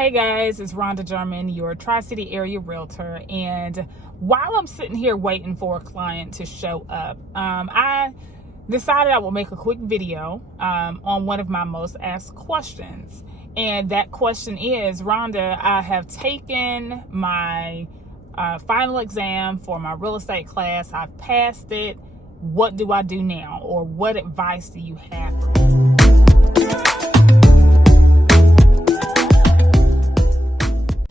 Hey guys, it's Rhonda German, your Tri-City area realtor. And while I'm sitting here waiting for a client to show up, I decided I will make a quick video on one of my most asked questions. And that question is, Rhonda, I have taken my final exam for my real estate class. I've passed it. What do I do now? Or what advice do you have for me?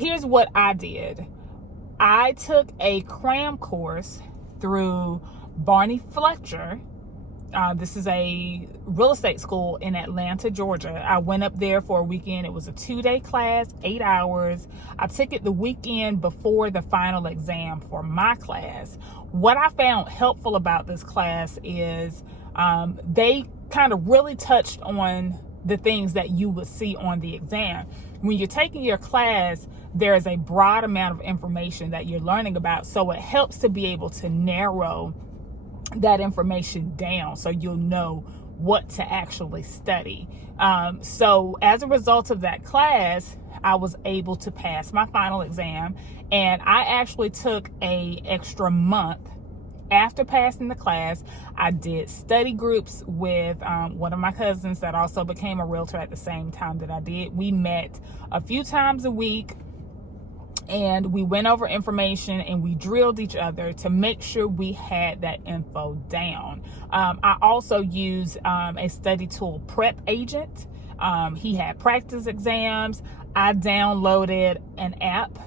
Here's what I did. I took a cram course through Barney Fletcher. This is a real estate school in Atlanta, Georgia. I went up there for a weekend. It was a 2-day class, 8 hours. I took it the weekend before the final exam for my class. What I found helpful about this class is they kind of really touched on the things that you would see on the exam. When you're taking your class, there is a broad amount of information that you're learning about, so it helps to be able to narrow that information down so you'll know what to actually study. So as a result of that class, I was able to pass my final exam, and I actually took an extra month after passing the class. I did study groups with one of my cousins that also became a realtor at the same time that I did. We met a few times a week, and we went over information and we drilled each other to make sure we had that info down. I also used a study tool, Prep Agent. He had practice exams. I downloaded an app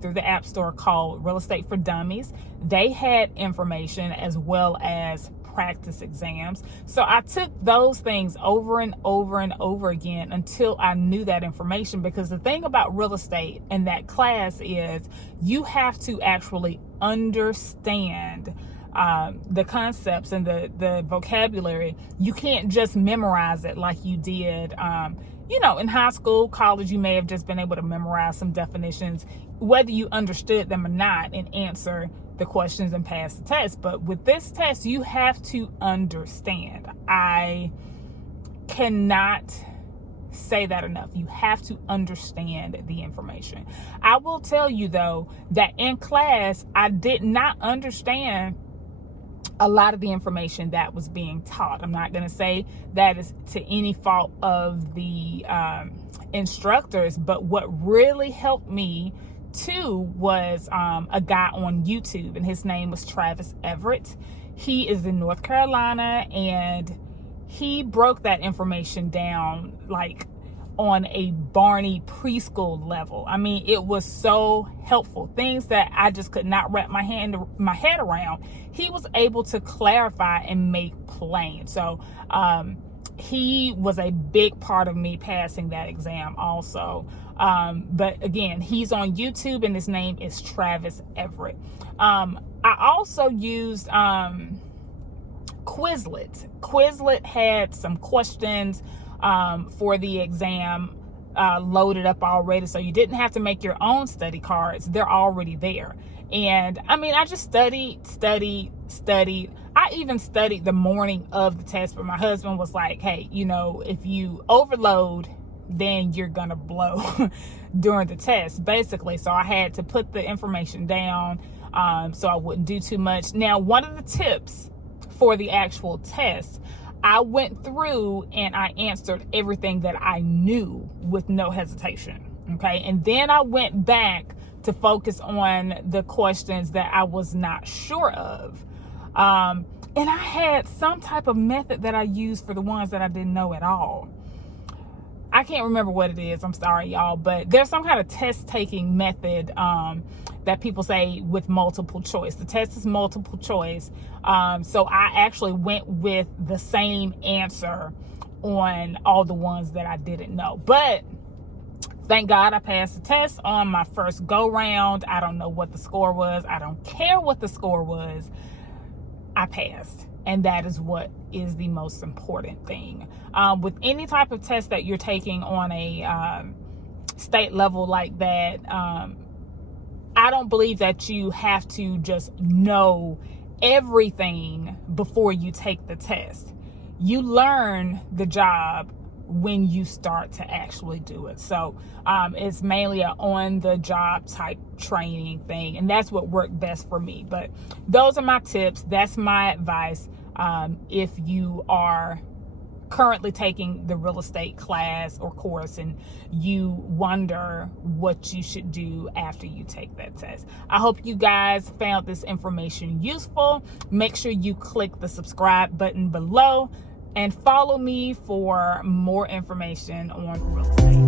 through the App Store called Real Estate for Dummies. They had information as well as practice exams. So I took those things over and over and over again until I knew that information, because the thing about real estate and that class is you have to actually understand the concepts and the vocabulary. You can't just memorize it like you did in high school, college. You may have just been able to memorize some definitions, whether you understood them or not, and answer the questions and pass the test. But with this test, you have to understand. I cannot say that enough. You have to understand the information. I will tell you though, that in class, I did not understand a lot of the information that was being taught. I'm not going to say that is to any fault of the instructors, but what really helped me too was a guy on YouTube, and his name was Travis Everett. He is in North Carolina, and he broke that information down like on a Barney preschool level. I mean, it was so helpful. Things that I just could not wrap my head around, he was able to clarify and make plain. So he was a big part of me passing that exam also. But again, he's on YouTube, and his name is Travis Everett. I also used Quizlet. Quizlet had some questions for the exam loaded up already, so you didn't have to make your own study cards. They're already there. And I mean, I just studied. I even studied the morning of the test, but my husband was like, hey, if you overload, then you're gonna blow during the test, basically. So I had to put the information down so I wouldn't do too much. Now, one of the tips for the actual test, I went through and I answered everything that I knew with no hesitation. Okay. And then I went back to focus on the questions that I was not sure of. And I had some type of method that I used for the ones that I didn't know at all. I can't remember what it is. I'm sorry, y'all, but there's some kind of test taking method that people say with multiple choice. The test is multiple choice. So I actually went with the same answer on all the ones that I didn't know. But thank God I passed the test on my first go round. I don't know what the score was. I don't care what the score was. I passed. And that is what is the most important thing. With any type of test that you're taking on a state level like that, I don't believe that you have to just know everything before you take the test. You learn the job when you start to actually do it. So it's mainly an on-the-job type training thing, and that's what worked best for me. But those are my tips. That's my advice. If you are currently taking the real estate class or course and you wonder what you should do after you take that test. I hope you guys found this information useful. Make sure you click the subscribe button below and follow me for more information on real estate.